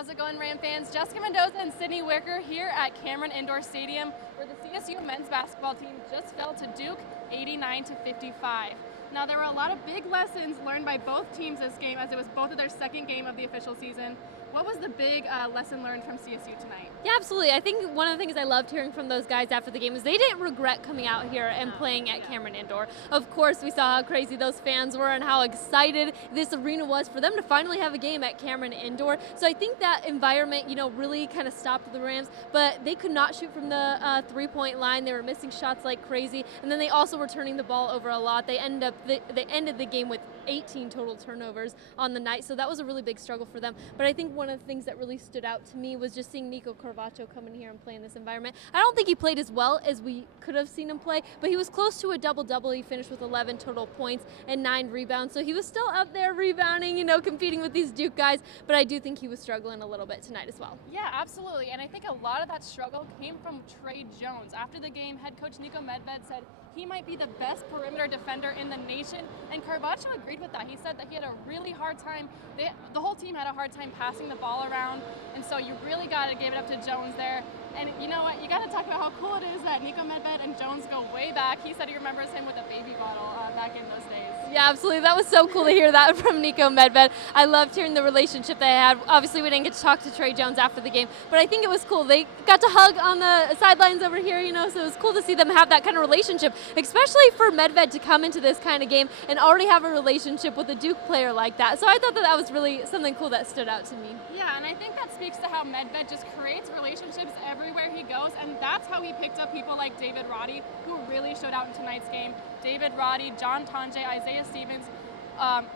How's it going, Ram fans? Jessica Mendoza and Sydney Wicker here at Cameron Indoor Stadium, where the CSU men's basketball team just fell to Duke 89-55. Now, there were a lot of big lessons learned by both teams this game, as it was both of their second game of the official season. What was the big lesson learned from CSU tonight? Yeah, absolutely. I think one of the things I loved hearing from those guys after the game is they didn't regret coming out here and playing at Cameron Indoor. Of course, we saw how crazy those fans were and how excited this arena was for them to finally have a game at Cameron Indoor. So I think that environment, really kind of stopped the Rams, but they could not shoot from the three-point line. They were missing shots like crazy, and then they also were turning the ball over a lot. They ended the game with 18 total turnovers on the night, so that was a really big struggle for them. But I think one of the things that really stood out to me was just seeing Nico Carvacho come in here and play in this environment. I don't think he played as well as we could have seen him play, but he was close to a double-double. He finished with 11 total points and 9 rebounds, so he was still out there rebounding, competing with these Duke guys, but I do think he was struggling a little bit tonight as well. Yeah, absolutely, and I think a lot of that struggle came from Trey Jones. After the game, head coach Nico Medved said he might be the best perimeter defender in the nation, and Carvacho agreed with that. He said that he had a really hard time, the whole team had a hard time passing the ball around, and so you really got to give it up to Jones there. And you know what, you got to talk about how cool it is that Nico Medved and Jones go way back. He said he remembers him with a baby bottle back in those days. Yeah, absolutely. That was so cool to hear that from Nico Medved. I loved hearing the relationship they had. Obviously, we didn't get to talk to Trey Jones after the game, but I think it was cool. They got to hug on the sidelines over here, so it was cool to see them have that kind of relationship, especially for Medved to come into this kind of game and already have a relationship with a Duke player like that. So I thought that was really something cool that stood out to me. Yeah, and I think that speaks to how Medved just creates relationships everywhere he goes, and that's how he picked up people like David Roddy, who really showed out in tonight's game. David Roddy, Jon Posch, Isaiah Stevens,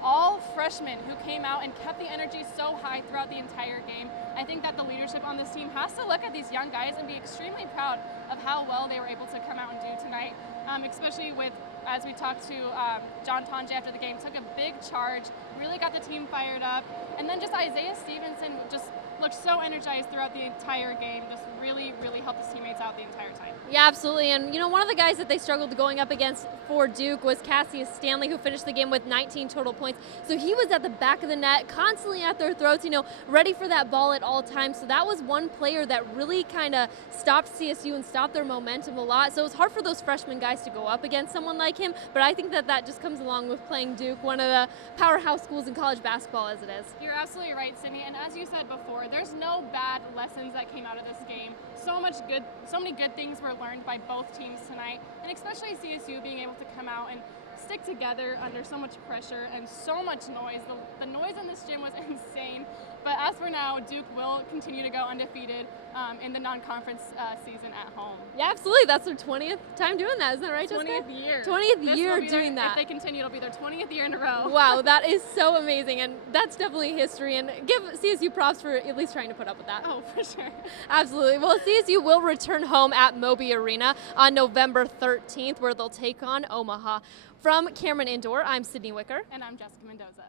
all freshmen who came out and kept the energy so high throughout the entire game. I think that the leadership on this team has to look at these young guys and be extremely proud of how well they were able to come out and do tonight, especially with, as we talked to Jon Posch after the game, took a big charge, really got the team fired up, and then just Isaiah Stevenson just looked so energized throughout the entire game, just really, really helped his teammates out the entire time. Yeah, absolutely. And, one of the guys that they struggled going up against for Duke was Cassius Stanley, who finished the game with 19 total points. So he was at the back of the net, constantly at their throats, ready for that ball at all times. So that was one player that really kind of stopped CSU and stopped their momentum a lot. So it was hard for those freshman guys to go up against someone like him. But I think that just comes along with playing Duke, one of the powerhouse schools in college basketball as it is. You're absolutely right, Sydney. And as you said before, there's no bad lessons that came out of this game. So many good things were learned by both teams tonight, and especially CSU being able to come out and stick together under so much pressure and so much noise. The noise in this gym was insane. But as for now, Duke will continue to go undefeated in the non-conference season at home. Yeah, absolutely. That's their 20th time doing that. Isn't that right, 20th year. 20th year doing that. If they continue, it'll be their 20th year in a row. Wow, that is so amazing, and that's definitely history, and give CSU props for at least trying to put up with that. Oh, for sure. Absolutely. Well, CSU will return home at Moby Arena on November 13th, where they'll take on Omaha. From Cameron Indoor, I'm Sydney Wicker. And I'm Jessica Mendoza.